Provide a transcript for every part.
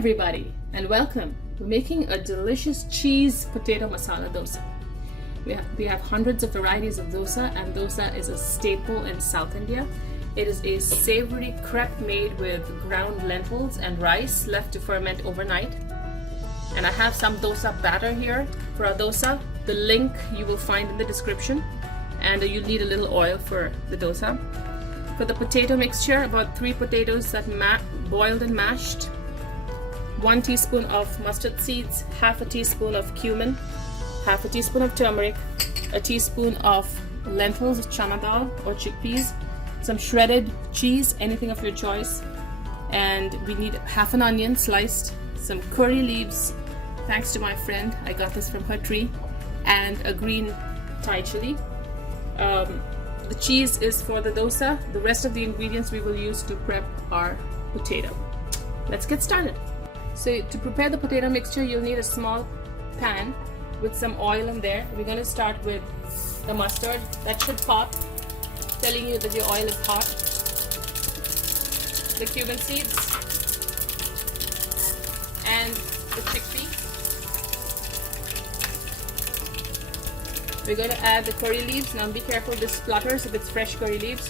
everybody, and welcome. We're making a delicious cheese potato masala dosa. We have hundreds of varieties of dosa, and dosa is a staple in South India. It is a savory crepe made with ground lentils and rice left to ferment overnight. And I have some dosa batter here for our dosa. The link you will find in the description, and you need a little oil for the dosa. For the potato mixture, about 3 potatoes that boiled and mashed, 1 teaspoon of mustard seeds, half a teaspoon of cumin, half a teaspoon of turmeric, a teaspoon of lentils, chana dal or chickpeas, some shredded cheese, anything of your choice, and we need half an onion sliced, some curry leaves, thanks to my friend, I got this from her tree, and a green Thai chili. The cheese is for the dosa. The rest of the ingredients we will use to prep our potato. Let's get started. So to prepare the potato mixture, you'll need a small pan with some oil in there. We're going to start with the mustard. That should pop, telling you that your oil is hot. The cumin seeds and the chickpea. We're going to add the curry leaves. Now be careful, this splutters if it's fresh curry leaves.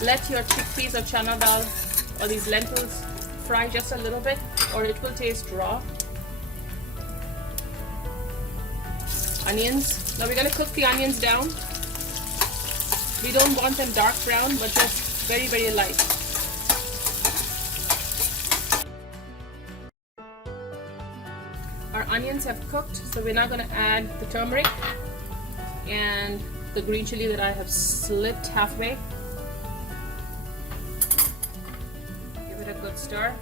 Let your chickpeas or chana dal or these lentils fry just a little bit, or it will taste raw. Onions. Now we're going to cook the onions down. We don't want them dark brown, but just very, very light. Our onions have cooked, so we're now going to add the turmeric and the green chili that I have slit halfway. Give it a good stir.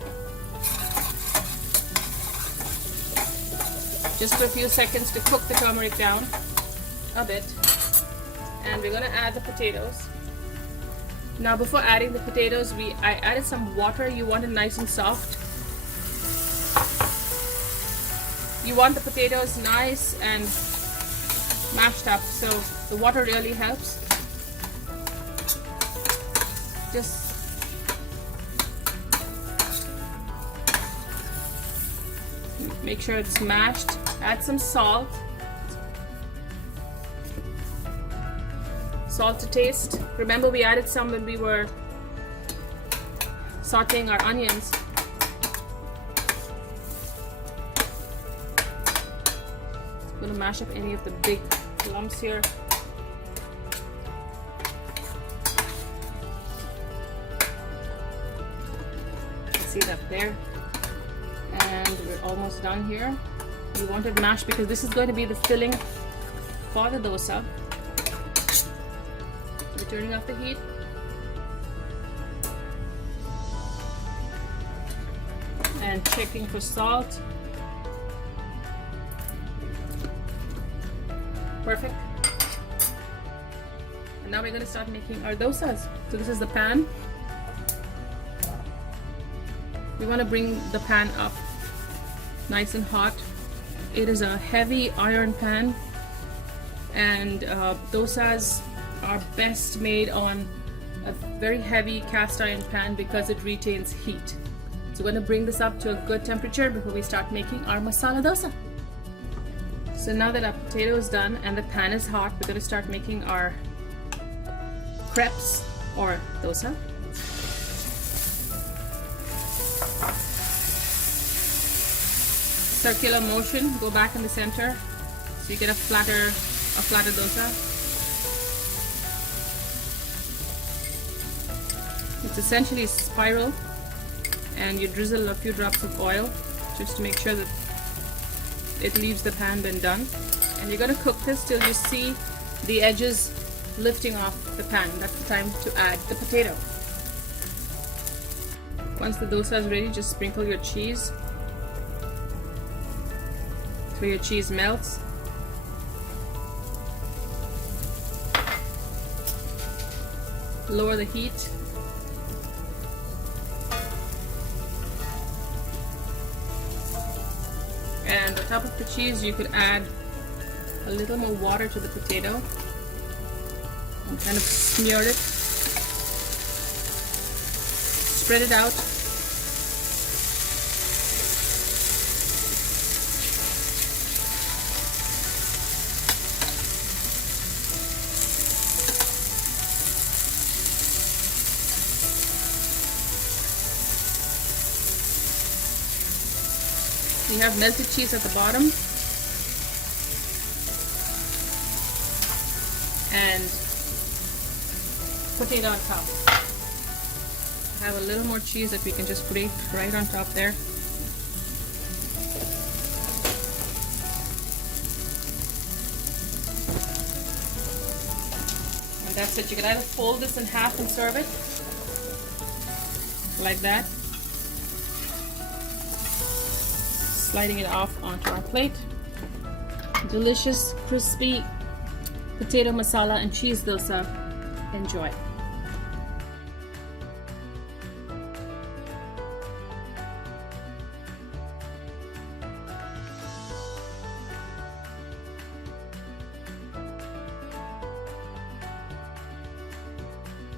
Just for a few seconds to cook the turmeric down a bit. And we're going to add the potatoes. Now before adding the potatoes, I added some water. You want it nice and soft. You want the potatoes nice and mashed up, so the water really helps. Just make sure it's mashed. Add some salt. Salt to taste. Remember, we added some when we were sauteing our onions. I'm going to mash up any of the big lumps here. See that there? And we're almost done here. You want it mashed because this is going to be the filling for the dosa. We're turning off the heat. And checking for salt. Perfect. And now we're going to start making our dosas. So this is the pan. We want to bring the pan up nice and hot. It is a heavy iron pan, and dosas are best made on a very heavy cast iron pan because it retains heat. So we're going to bring this up to a good temperature before we start making our masala dosa. So now that our potato is done and the pan is hot, we're going to start making our crepes or dosa. Circular motion, go back in the center so you get a flatter dosa. It's essentially a spiral, and you drizzle a few drops of oil just to make sure that it leaves the pan when done. And you're going to cook this till you see the edges lifting off the pan. That's the time to add the potato. Once the dosa is ready, just sprinkle your cheese so your cheese melts. Lower the heat. And on top of the cheese, you could add a little more water to the potato and kind of smear it spread it out. You have melted cheese at the bottom and potato on top. I have a little more cheese that we can just put right on top there. And that's it. You can either fold this in half and serve it like that, sliding it off onto our plate. Delicious, crispy potato masala and cheese dosa. Enjoy.